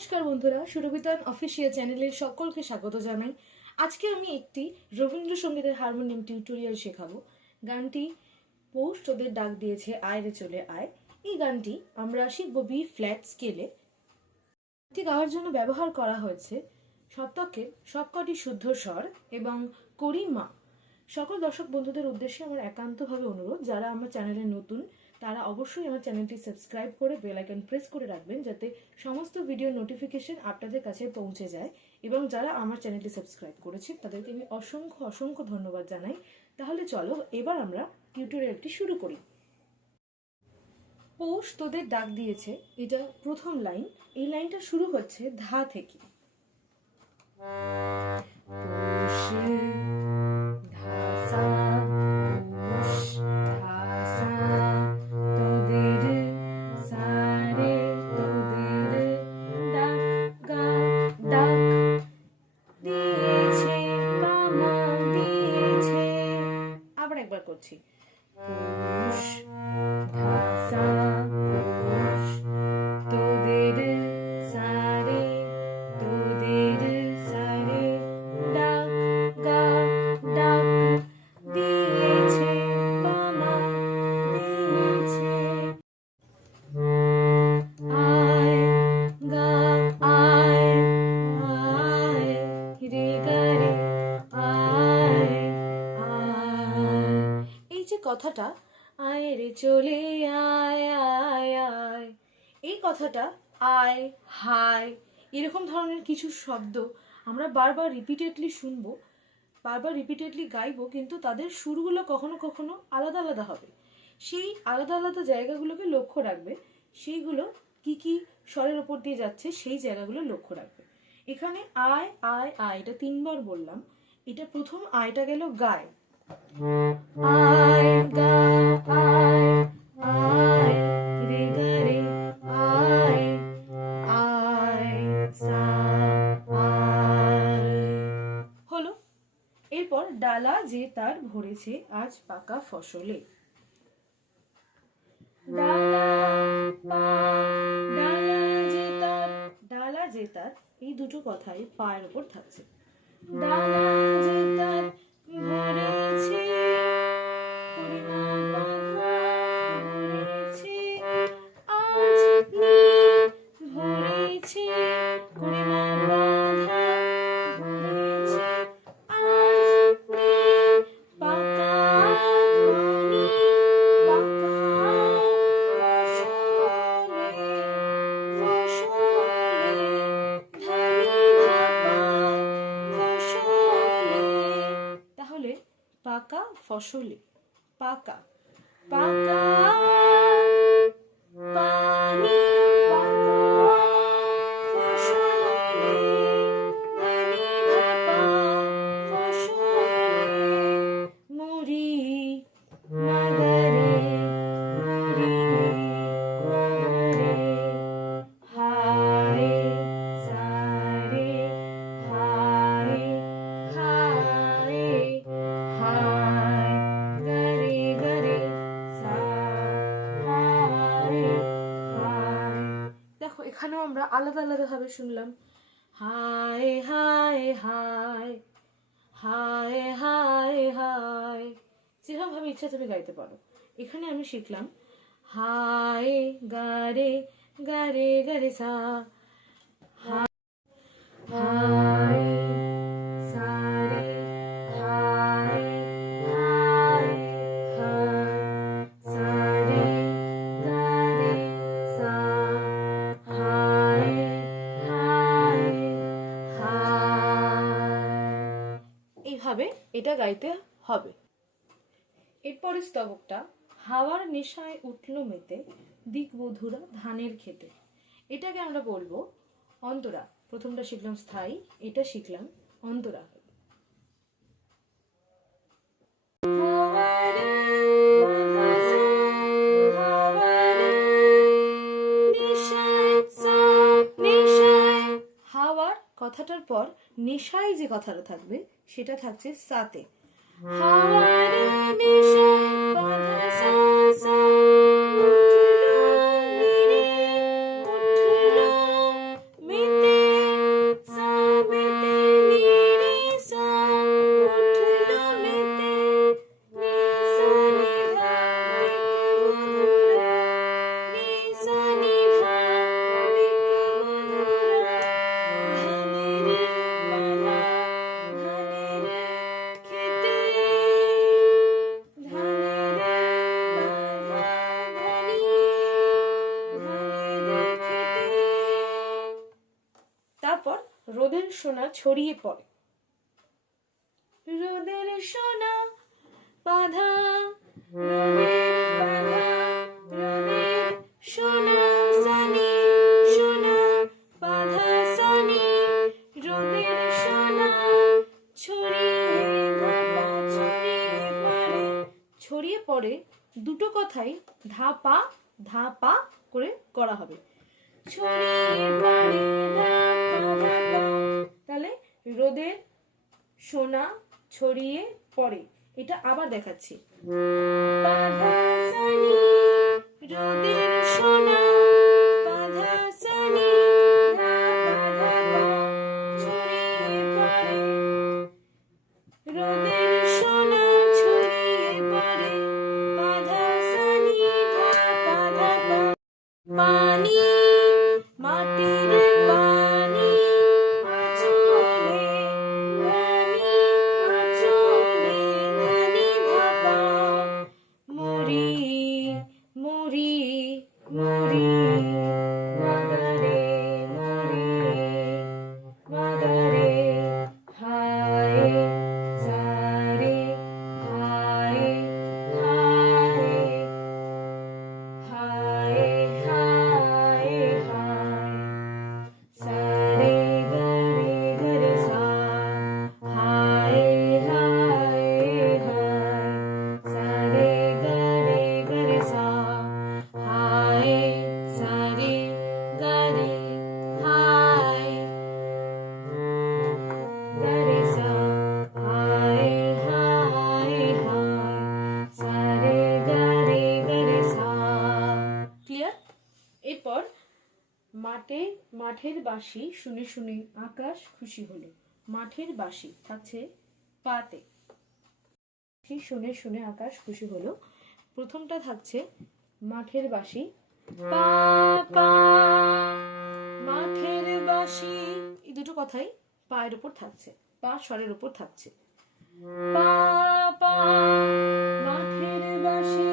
নমস্কার বন্ধুরা, সুরভিতান অফিসিয়াল চ্যানেলের সকলকে স্বাগত জানাই। আজকে আমি একটি রবীন্দ্র সঙ্গীতের হারমোনিয়াম টিউটোরিয়াল শেখাবো। গানটি পৌষ তোদের ডাক দিয়েছে আয় রে চলে আয়। এই গানটি আমরা শিখব বি ফ্ল্যাট স্কেলে। এটি গাওয়ার জন্য ব্যবহার করা হয়েছে সপ্তকের সবকটি শুদ্ধ স্বর এবং করিমা। সকল দর্শক বন্ধুদের উদ্দেশ্যে আমার একান্তভাবে অনুরোধ, যারা আমার চ্যানেলে নতুন তারা অবশ্যই আমার চ্যানেলটি সাবস্ক্রাইব করে বেল আইকন প্রেস করে রাখবেন, যাতে সমস্ত ভিডিও নোটিফিকেশন আপনাদের কাছে পৌঁছে যায়। এবং যারা আমার চ্যানেলটি সাবস্ক্রাইব করেছে তাদেরকে আমি অসংখ্য অসংখ্য ধন্যবাদ জানাই। তাহলে চলো এবার আমরা টিউটোরিয়ালটি শুরু করি। পৌষ তোদের ডাক দিয়েছে, এটা প্রথম লাইন। এই লাইনটা শুরু হচ্ছে ধা থেকে। আবার একবার করছি। পৌষ ধাসা পৌষ তোদের সারে তোদের সারে ডাক গা ডাক দিয়েছে বামা দিয়েছে আয় গা আয় আয় রে গা রে আয় আয়। এই যে কথাটা আয় রে চলে আয় আয় আয়, এই কথাটা আয় হায় এরকম ধরনের কিছু শব্দ আমরা বারবার রিপিটেডলি শুনবো, বারবার রিপিটেডলি গাইবো, কিন্তু তাদের সুরগুলো কখনো কখনো আলাদা আলাদা হবে। সেই আলাদা আলাদা জায়গাগুলোকে লক্ষ্য রাখবে, সেইগুলো কি কি স্বরের ওপর দিয়ে যাচ্ছে সেই জায়গাগুলো লক্ষ্য রাখবে। এখানে আয় আয় আয় এটা 3 বার বললাম। এটা প্রথম আয়টা গেল গায়, আয় গা আয় আয় রে গা রে আয় আয় সা আয় হলো। এরপর ডালা যে তার ভরেছে আজ পাকা ফসলে। ডালা যে তার এই দুটো কথাই পায়ের উপর থাকছে। ডালা যে তার ভরেছে পাকা ফসলে, পাকা পাকা পানি পাকা ফসলে ধানি ধাপা ফসলে মুড়ি মাগারে মুড়ি মাগারে হায় সারে হায় হায় হায় গরে গরে সা হায় হায়। দেখো এখানেও আমরা আলাদা আলাদা ভাবে শুনলাম। হায় হায় হায় হায় হায় হায়, যেরকম ভাবে ইচ্ছা তুমি গাইতে পারো। এখানে আমি শিখলাম হায় গারে গারে গারে সা হায় সারে হায় হায় হায় সারে গারে সা হায় হায় হায়। এইভাবে এটা গাইতে হবে। এরপরে স্তবকটা হাওয়ার নেশায় উঠল মেতে দিকবধুরা ধানের খেতে। এটাকে আমরা বলবো অন্তরা। প্রথমটা শিখলাম স্থায়ী, এটা শিখলাম অন্তরা। হাওয়ার কথাটার পর নেশায় যে কথাটা থাকবে সেটা থাকছে সাতে। হাওয়ার নেশায় বাঁধা সা সা উঠলো মেরে উঠলো রোদের সোনা ছড়িয়ে পড়ে। রোদের সোনা বাঁধা, রোদের সোনা সানি, সোনা বাঁধা সানি, রোদের সোনা ছড়িয়ে পড়ে। ছড়িয়ে পড়ে দুটো কথাই ধাপা ধাপা করে করা হবে। ছড়িয়ে পড়ে তাহলে রোদের সোনা ছড়িয়ে পড়ে। এটা আবার দেখাচ্ছি। রোদের সোনা বাঁধা সানি, ছড়িয়ে পড়ে। রোদের সোনা ছড়িয়ে পড়ে, বাঁধা সানি পানি, মাটির পানি আঁচলে, ধানি আঁচলে, ধানি ধাপা, মুড়ি মুড়ি মুড়ি, মাগারে মুড়ি, মাগারে হায় সারে, হায় হায়, হায় হায় হায়, সারে গরে গরে সা, হায় হায় হায়, সারে গরে গরে সা, হায় সারে গরে হায়, গরে সা, হায় হায় হায়, সারে গরে গরে সা। ক্লিয়ার? এরপর মাঠের বাঁশি শুনে শুনে আকাশ খুশি হলো। মাঠের বাঁশি থাকছে পাতে, শুনে শুনে আকাশ খুশি হলো। প্রথমটা থাকছে মাঠের বাঁশি পা পা, মাঠের বাঁশি, এই দুটো কথাই পায়ের উপর থাকছে, পা স্বরের উপর থাকছে। পা পা, মাঠের বাঁশি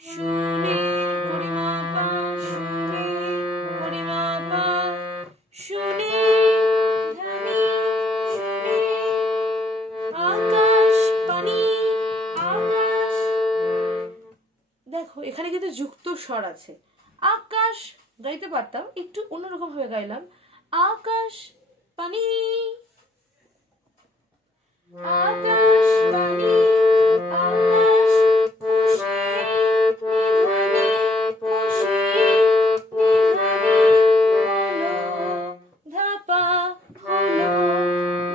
শুনে করিমা পা, শুনে করিমা পা, শুনে ধানি, শুনে আকাশ পানি, আকাশ। দেখো এখানে কিন্তু যুক্ত স্বর আছে। আকাশ গাইতে পারতাম, একটু অন্যরকম ভাবে গাইলাম। আকাশ পানি, আকাশ পানি, আকাশ খুশি, নিধানে খুশি, নিধানে হলো ধাপা, হলো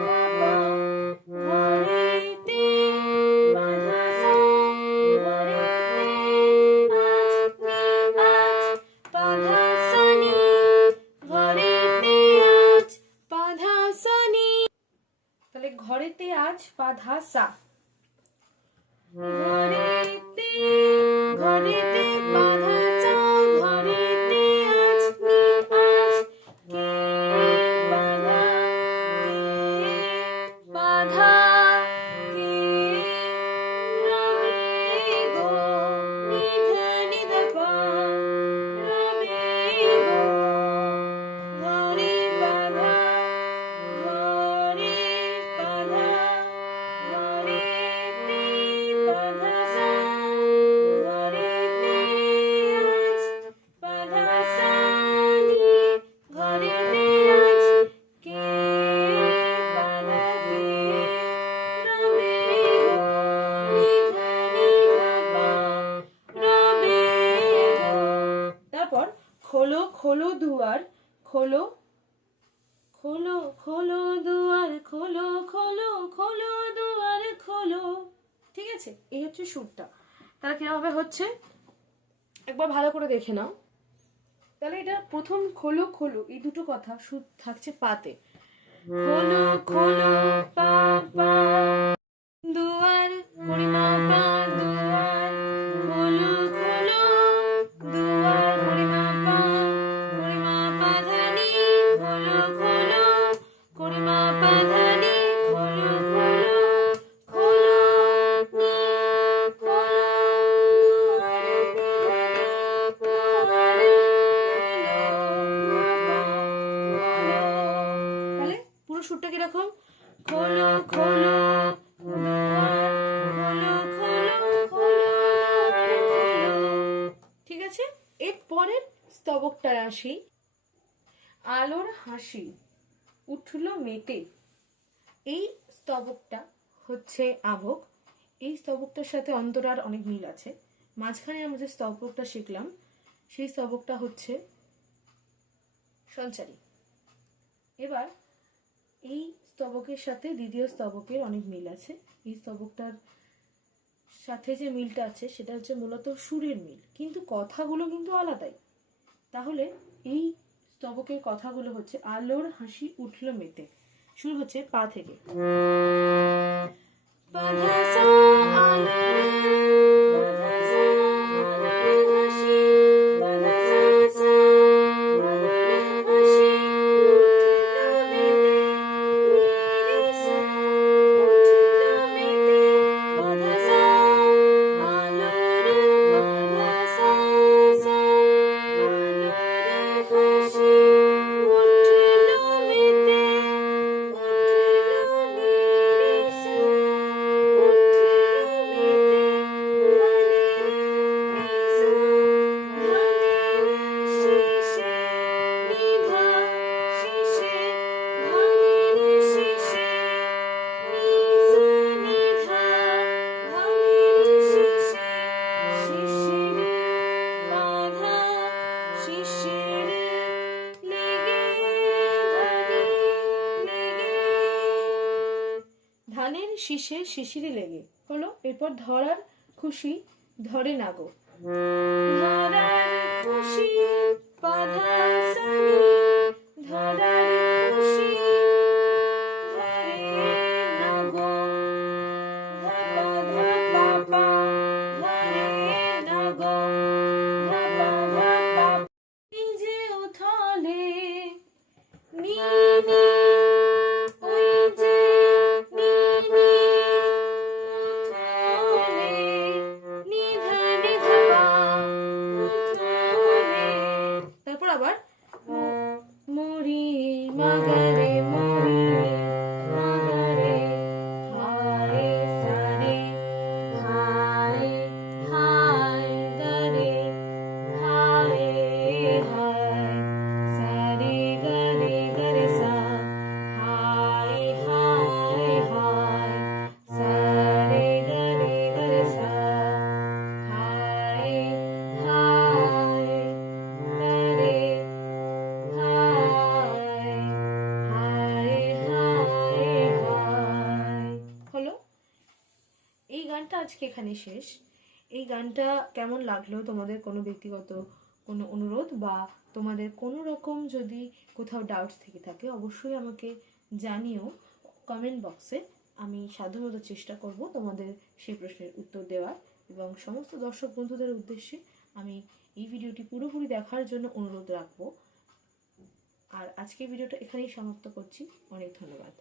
ধাপা, ঘরেতে বাঁধা সা, ঘরেতে আজ বাঁধা সানি, ঘরেতে আজ বাঁধা সানি। তাহলে ঘরেতে আজ বাঁধা সা, ঘরেতে, ঘরেতে বাঁধা সা, ঘরেতে আজ নি আজ, কে বাঁধা, কে বাঁধা, কে রবে গো, নিধা নিধা পা, রবে গো, ঘরে বাঁধা, ঘরে বাঁধা, ঘরেতে বাঁধা সা, ঘরেতে আজ বাঁধা সানি, ঘরেতে আজ কে বাঁধা, কে রবে গো, নিধা নিধা পা, রবে গো। তারপর খোলো খোলো দুয়ার, খোলো খোলো খোলো দুয়ার, খোলো খোলো খোলো দুয়ার খোলো। ঠিক আছে, এই হচ্ছে সুরটা। তাহলে কিভাবে হচ্ছে একবার ভালো করে দেখে নাও। তাহলে এটা প্রথম খোলো খোলো, এই দুটো কথা সুর থাকছে পাতে। খোলো খোলো পা পা, দুয়ার করিমা পা, দুয়ার খোলো খোলো, দুয়ার করিমা পা, করিমা পা ধানি, খোলো খোলো, করিমা পা ধানি, খোলো খোলো, খোলো নি, খোলো দুয়ার ধানি, দুয়ার খোলো, খোলো। তাহলে সুরটা কিরকম, খোলো খোলো খোলো খোলো খোলো, ঠিক আছে। এর পরের স্তবকটায় আসি, আলোর হাসি উঠলো মেতে। এই স্তবকটা হচ্ছে আবক। এই স্তবকটার সাথে অন্তরার অনেক মিল আছে। মাঝখানে আমরা যে স্তবকটা শিখলাম সেই স্তবকটা হচ্ছে সঞ্চারী। এবার এই স্তবকের সাথে দ্বিতীয় স্তবকের অনেক মিল আছে। এই স্তবকটার সাথে যে মিলটা আছে সেটা হচ্ছে মূলত সুরের মিল, কিন্তু কথাগুলো কিন্তু আলাদাই। তাহলে এই স্তবকের কথাগুলো হচ্ছে আলোর হাসি উঠলো মেতে। শুরু হচ্ছে পা থেকে, ধানের শীষে শিশিরে লেগে হলো। এরপর ধরার খুশি ধরে না গো, ধরার খুশি পাধা সানি, ধরার খুশি ধরে না গো, ধাপা ধাপা পা ধরে না গো, ধাপা ধাপা নিজে উঠলে নি নি, ওই যে নি নি উঠলে, নিধা নিধা পা উঠলে। তারপর আবার মরি মাগারে মরি মাগারে, হায় সারে হায় হায় গারে, হায় হায় সারে গারে গারে সা, হায় হায় হায় সারে গারে গারে সা, হায় হায় গারে হায় হায় হায় হায়। হলো। এই গানটা আজকে এখানে শেষ। এই গানটা কেমন লাগলো, তোমাদের কোনো ব্যক্তিগত কোনো অনুরোধ বা তোমাদের কোনো রকম যদি কোথাও ডাউটস থেকে থাকে অবশ্যই আমাকে জানিও কমেন্ট বক্সে। আমি সাধ্যমতো চেষ্টা করব তোমাদের সেই প্রশ্নের উত্তর দেওয়ার, এবং সমস্ত দর্শক বন্ধুদের উদ্দেশ্যে আমি এই ভিডিওটি পুরোপুরি দেখার জন্য অনুরোধ রাখবো। আর আজকের ভিডিওটা এখানেই সমাপ্ত করছি। অনেক ধন্যবাদ।